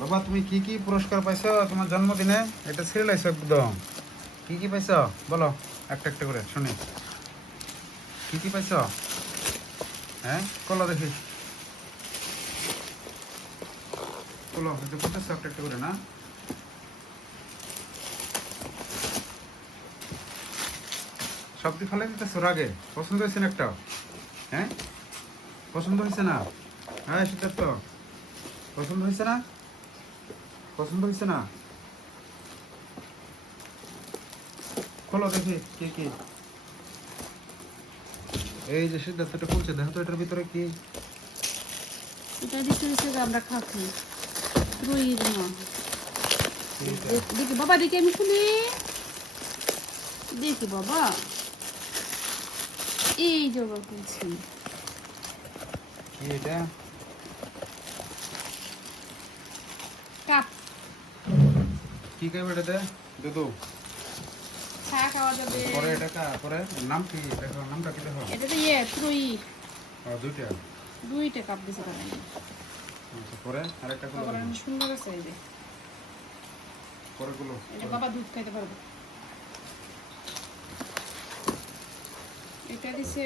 বাবা তুমি কি কি পুরস্কার পাইছো তোমার জন্মদিনে? এটা সিরিয়ালাইজ একদম। কি কি পাইছো বলো, একটা একটা করে শুনি। কি কি পাইছো? হ্যাঁ কলো দেখি, কলো এটা করতেছো একটা একটা করে না? সব দিয়ে ফেলে দিতেছো রাগে? পছন্দ হয়েছে না একটা? হ্যাঁ পছন্দ হয়েছে না? হ্যাঁ সিদ্ধার্থ পছন্দ হয়েছে না? পছন্দ হয়েছে না? খোলো দেখি কি কি। এই যে সিদ্ধার্থটা খুলছে, দেখো তো এটার ভিতরে কি। এটা দিচ্ছে আমরা খাচ্ছি রুইর মাছ। দেখি বাবা, দেখি আমি খুলি, দেখি বাবা, এই যে বাবা খুলছি। কি এটা? কাপ কি খাবে এটাতে? দুধু চা খাওয়া যাবে। পরে এটা পরে নাম কি দেখো, নামটা কি দেখো। এটা তো ইয়ে রুই, দুইটা। দুইটা কাপ দিছে তারা। আচ্ছা পরে আরেকটা গুলো বাবার অনেক সুন্দর আছে। এই যে পরে গুলো এটা বাবা দুধ খাইতে পারবে। এটা দিছে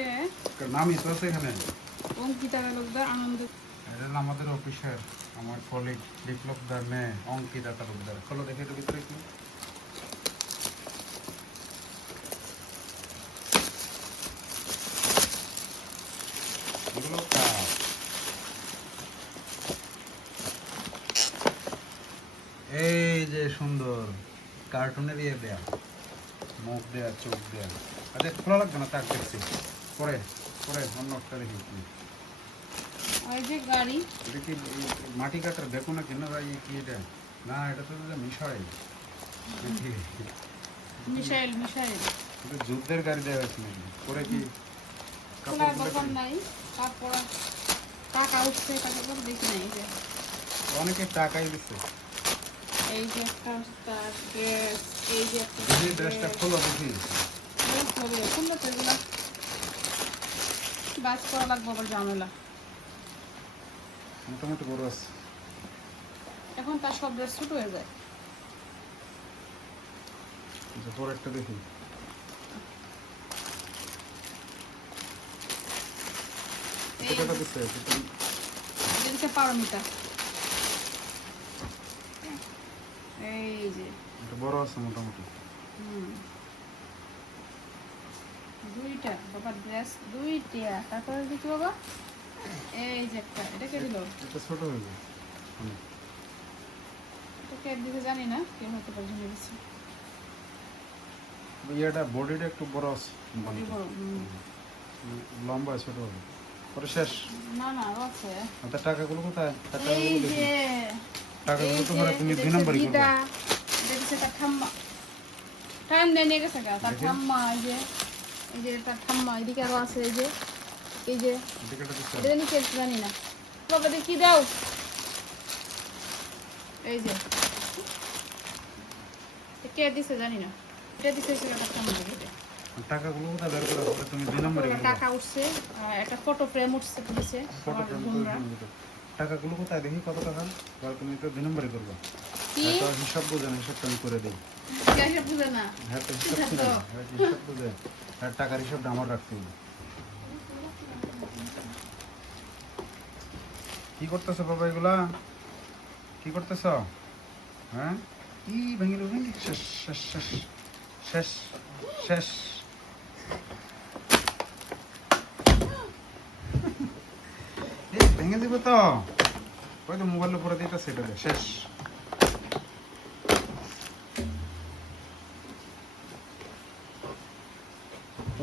নামই তো আছে এখানে। অঙ্কিতা তালুকদার, আনন্দ। এটা হলো আমাদের অফিসের আমার কলিগ বিপ্লবদার মেয়ে অঙ্কিতা তালুকদার। খোলো দেখে এটার ভিতরে কি। এগুলো কাপ। এই যে সুন্দর কার্টুনে দিয়ে দেয়া, মুখ দেয়া, চোখ দেয়া। আচ্ছা খোলা লাগবে না, তাক দেখছি পরে। পরে অন্য একটা দেখি কি। আর এই যে গাড়ি, এটা কি মাটি কাটার দেখো না কেন ভাই, কি এটা? না এটা তো মিশাই। Missile missile. এটা যুদ্ধের গাড়ি দেওয়া হয়েছে নাকি? পরে কি খোলার কাপড়গুলো দরকার কি? নাই। তারপর টাকা উঠছে, টাকা করে দেখি নাই। এই যে অনেকে টাকাই দিচ্ছে। এই যে একটা তার গ্যাস, এই যে একটা যদি ড্রেসটা খোলো দেখি। খুললে তো এগুলা বাজ করা লাগবে, আবার ঝামেলা। মোটামুটি বড় আছে। এখন তার সব ড্রেস ছোট হয়ে যায়। আচ্ছা পরে একটা দেখি। এই টাকা দিচ্ছে এদিকে পারমিতা, এই যে এটা বড় আছে মোটামুটি। দুইটা বাবা ড্রেস, দুইটা। তারপরে দেখি বাবা, এই যে একটা, এটা কে দিল? এটা ছোট হয়ে যায় অনেক। এটা কে দিতে জানি না, কে হতে পারে জেনে দিচ্ছে। ইয়াটা বডিটা একটু বড় আছে, বডি বড়। লম্বা ছোট হবে। পরে শেষ। না না আরো আছে। আচ্ছা টাকাগুলো কোথায়? এই টাকাগুলো দেখি। যে টাকাগুলো তো এই ধরো যে তুমি এটা 2 নম্বরই করবে। দিদা, এটা দিচ্ছে তার ঠাম্মা। টাইম দেয় নিয়ে গেছে গা তার দেখি। ঠাম্মা। এই যে তার ঠাম্মা, এদিকে আরো আছে। এই যে এই যে টিকেটটা দিচ্ছে। এটা জানি কে, জানি না। বাবা দেখি দাও, এই যে কে দিছে জানি না। এটা দিছে তার ঠাম্মা। এটা টাকাগুলো কোথায় বের করা হবে? তুমি 2 নম্বরই করবে। টাকা উঠছে, একটা ফটো ফ্রেম উঠছে দিছে। ফটো আমার ফ্রেম তো বোনরা। টাকাগুলো কোথায় দেখি, কত টাকা? তাহলে তুমি তো 2 নম্বরই করবে। কি তো হিসাব বোঝে না, হিসাবটা আমি করে দিই। কেসে বুঝে না? হ্যাঁ তো হিসাব ছিল, হ্যাঁ হিসাব বোঝে। আর টাকার হিসাবটা আমার রাখতে হবে। কি করতেছো বাবা এগুলা? কি করতেছো? হ্যাঁ কি ভেঙে ভেঙে শেষ শেষ শেষ শেষ শেষ। এই ভেঙে দিব তো। ওই তো মোবাইলের উপরে দিতে সেটা শেষ।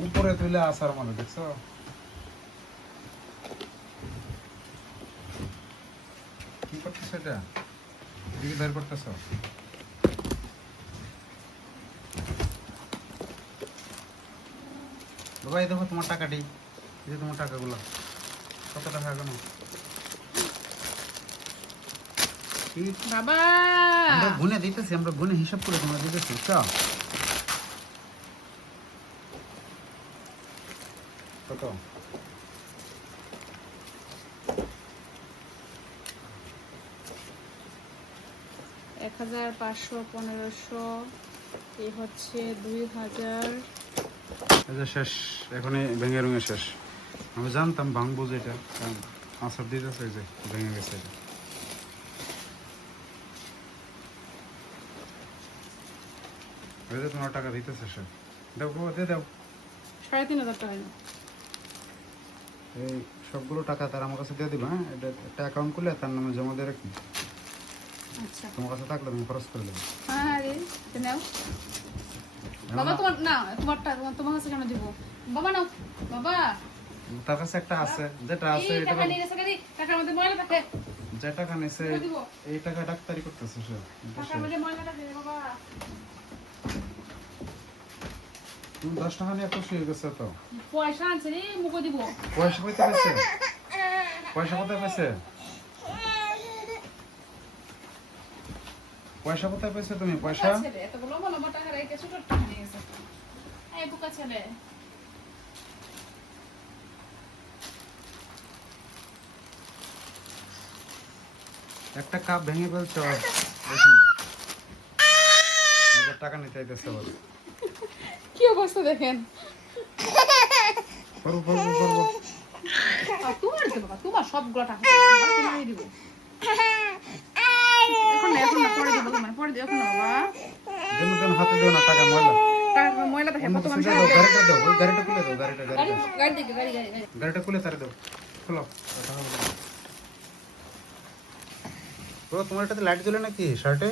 উপরে তুলে আসার মানে দেখছো? কি করতেছো এটা? দিকে বের করতেছো? বাবা এই দেখো তোমার টাকাটি, এই যে তোমার টাকাগুলো। কত টাকা কেন? বাবা আমরা গুনে দিতেছি, আমরা গুনে হিসাব করে তোমরা দিতেছি। কত? 1000, 500, 1500, এই হচ্ছে 2000। এই যে শেষ, এখনই ভেঙে রঙে শেষ। আমি জানতাম ভাঙবো যেটা, কারণ আসার দিতেছে যে ভেঙে গেছে এটা। এই যে তোমার টাকা দিতেছে সে, দাও বাবা, দিয়ে দাও। 3500 টাকা। এই সবগুলো টাকা তার আমার কাছে দিয়ে দিবা। হ্যাঁ, এটা একটা অ্যাকাউন্ট খুলে তার নামে জমা দিয়ে রাখি। আচ্ছা, তোমার কাছে থাকলে তুমি খরচ করে দেবো। হ্যাঁ রে, নাও বাবা। তোমার না, তোমারটা তোমার কাছে কেন দিব বাবা? নাও বাবা। তার কাছে একটা আছে, যেটা আছে এই এটা টাকা নিয়ে গেছে কেন? টাকার মধ্যে ময়লা থাকে। যে টাকা নিছে দিব। এই টাকা ডাক্তারি করতেছে সে। টাকার মধ্যে ময়লা থাকে বাবা। তুমি 10 টাকা নিয়ে খুশি হয়ে গেছে তো? পয়সা আনছে রে, মুখে দিব। পয়সা কোথায় পাইছে? পয়সা কোথায় পাইছে? পয়সা কোথায় পাইছে তুমি? পয়সা বোকা ছেলে, এত লম্বা লম্বা টাকা রেখে ছোট টাকা নিয়ে গেছে। এই বোকা ছেলে। একটা কাপ ভেঙে ফেলছে। দেখুন, 1000 টাকা নিতে চাইতেছে বল। কি অবস্থা দেখেন। করবো করবো করবো। তোমার দেবো বাবা, তোমার সবগুলো টাকা তোমারই দিব। এখন না, এখন না, পরে দিব তোমার, পরে দিব, এখন না বাবা। দেন দেন, হাতে দেও না, টাকা ময়লা। টাকা ময়লা থাকে কত মানুষ। গাড়িটা দাও, ওই গাড়িটা খুলে দাও, গাড়িটা গাড়ি গাড়িটা গাড়ি দিকে, গাড়ি গাড়ি গাড়ি। গাড়িটা খুলে তারে দাও, খোলো। ও, তোমার এটাতে লাইট জ্বলে নাকি শার্টে?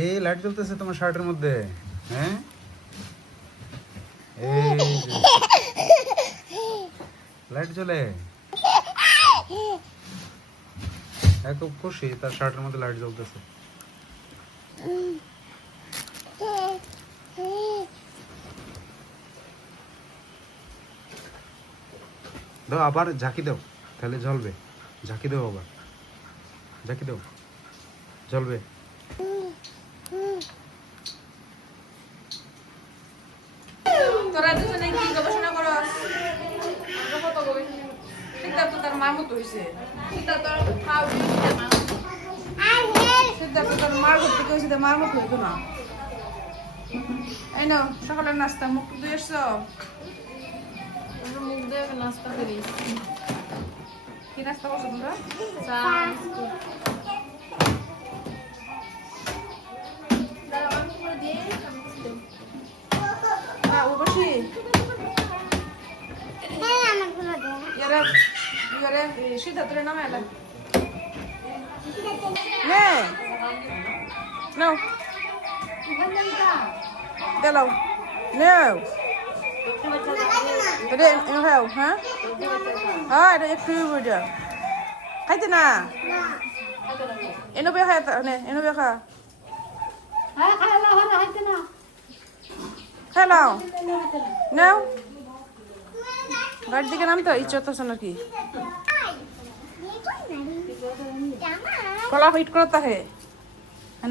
এই লাইট জ্বলতেছে তোমার শার্টের মধ্যে। হ্যাঁ, এই লাইট জ্বলে। খুব খুশি, তার শার্টের মধ্যে লাইট জ্বলতেছে। দাও আবার ঝাঁকি দাও, তাহলে জ্বলবে। ঝাঁকি দাও আবার, ঝাঁকি দাও, জ্বলবে। তোরা দুজনে কি গবেষণা করস? কত গবেষণা? সিদ্ধার্থ তার মার মতো হইছে। সিদ্ধার্থ খাও সিদ্ধার্থ তার মার ঘর থেকে হয়েছে, মার মতো হইতো না। এই নাও সকালের নাস্তা, মুখ ধুয়ে এসছো? মুখ দিয়ে নাস্তা করি। কি নাস্তা করছো তোমরা? চা বিস্কুট। উর্বশী, সিদ্ধার্থের নামে এলাম। No. Hello. No. Tadi inhale, ha? Ah, ada ekstri aja. Kaite na. Eno be kha ne, eno be kha. Ha, khala hora haite na. Hello. No. গাড়ি দিকে নামতে ইচ্ছে হচ্ছে নাকি? কলা হিট করতে হে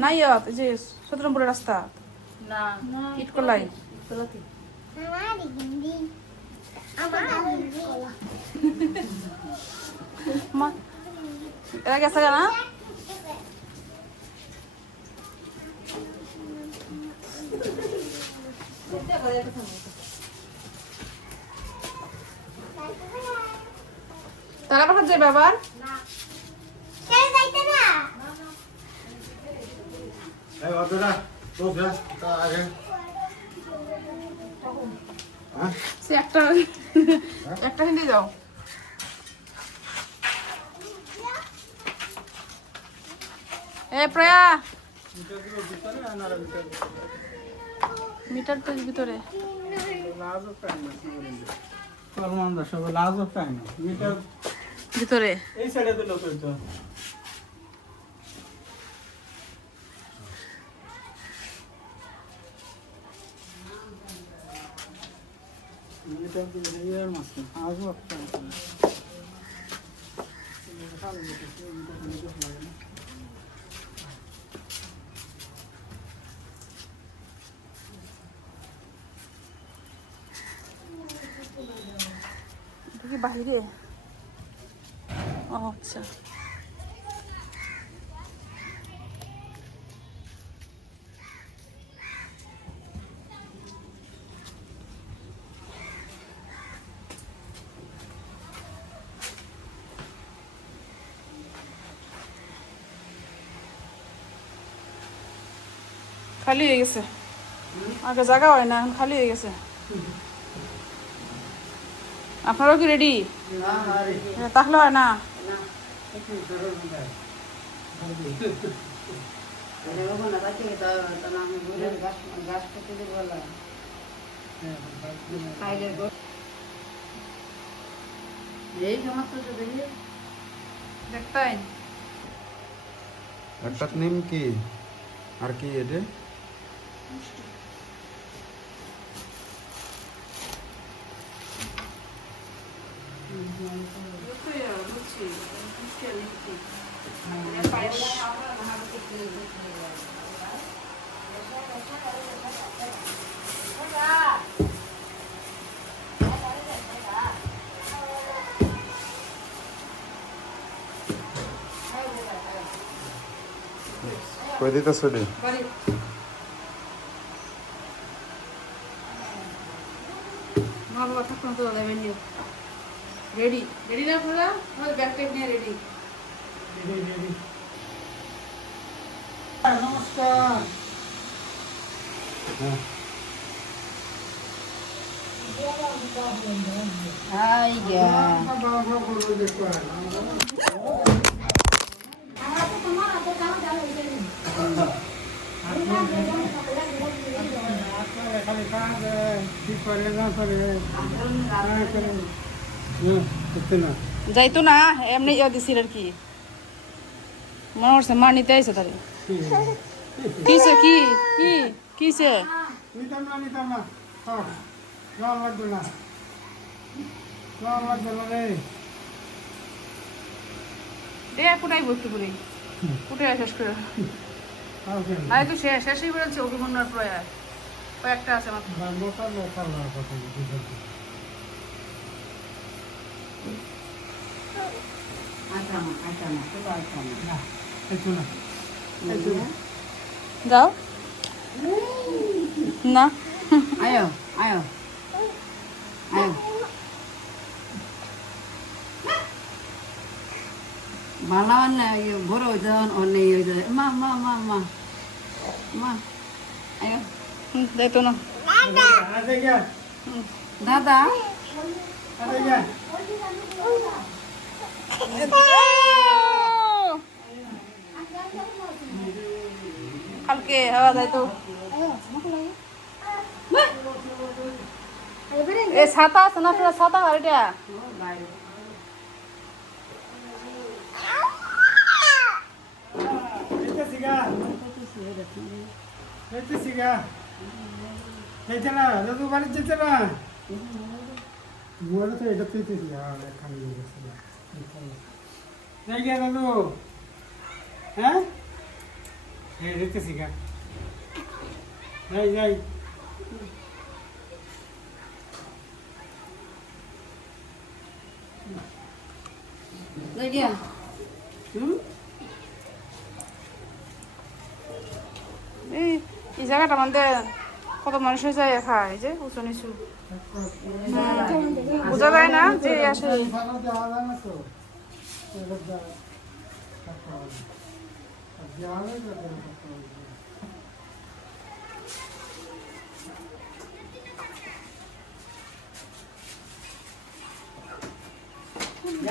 নাই যে 17 নম্বরের রাস্তা না হিট করলাই মা এরা গেছে না? তারা পাঠা যাবে আবার একটা হিন্দি যাও। এ প্রয়া মিটার তো ভিতরে ভিতরে এই সাইডে তো লোক হইতো এটা তো ইয়ার মাছ আজও একটা দেখি বাহিরে। ও আচ্ছা খালি হয়ে গেছে আগে জায়গা হয় না এখন খালি হয়ে গেছে আপনারাও কি রেডি তাহলে হয় না দেখতেন একটা নিম কি আর কি এটা কই দিতেছ রে মা বাবা থাকুন তো দেবেন রেডি রেডি না আপনারা আমাদের ব্যাগ ট্যাগ নিয়ে রেডি নমস্কার খালি কাজ ঠিক করে না করে করতে না যাইতো না এমনি ইয়া দিছিল আর কি মনে হচ্ছে মা নিতে আইসে তাহলে কিসে কি কি কিসে নিতাম না জল লাগবে না জল লাগবে না রে দে কোটাই বসতে পুরি কোটে শেষ করে আরে তো শেষই বলছে অভিমন্যার প্রয়াস কয়েকটা আছে মাত্র মোটা কথা যাও না Ayo, ayo. Ayo. Malawan na yung buro doon o na yun. Ma. Ayo. যাইতো না আছে গিয়া Dada. আছে গিয়া কালকে হাওয়া যাইতো এ ছাতা আছে না আপনার ছাতা গাড়িটা যেতে না দাদু বাড়ি যেতে না বলে তো এটা তুই যাই গিয়া দাদু হ্যাঁ হ্যাঁ যেতেছি গা যাই Lydia. এই জায়গাটা মধ্যে কত মানুষ হয়ে যায় খায় যে উঁচু নিচু বোঝা যায় না যে আসে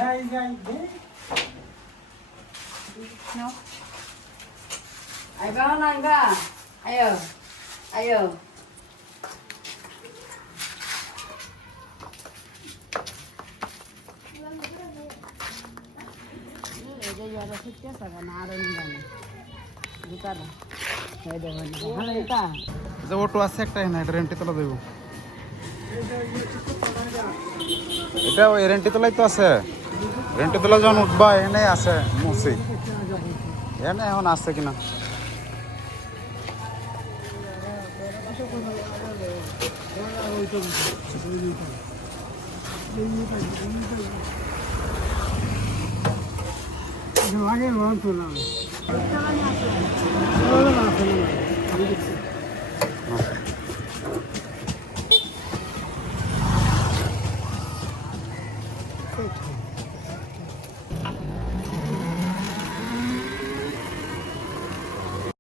যাই No. Ayo ba na. Ayo. যে অটো আছে একটা না এটা রেন্টে তোলা দেবো এটা ওই রেন্টে তোলাই তো আছে রেন্টে তোলা যখন উঠবা এনে আছে মুসি এনে এখন আছে কিনা লাগে তো না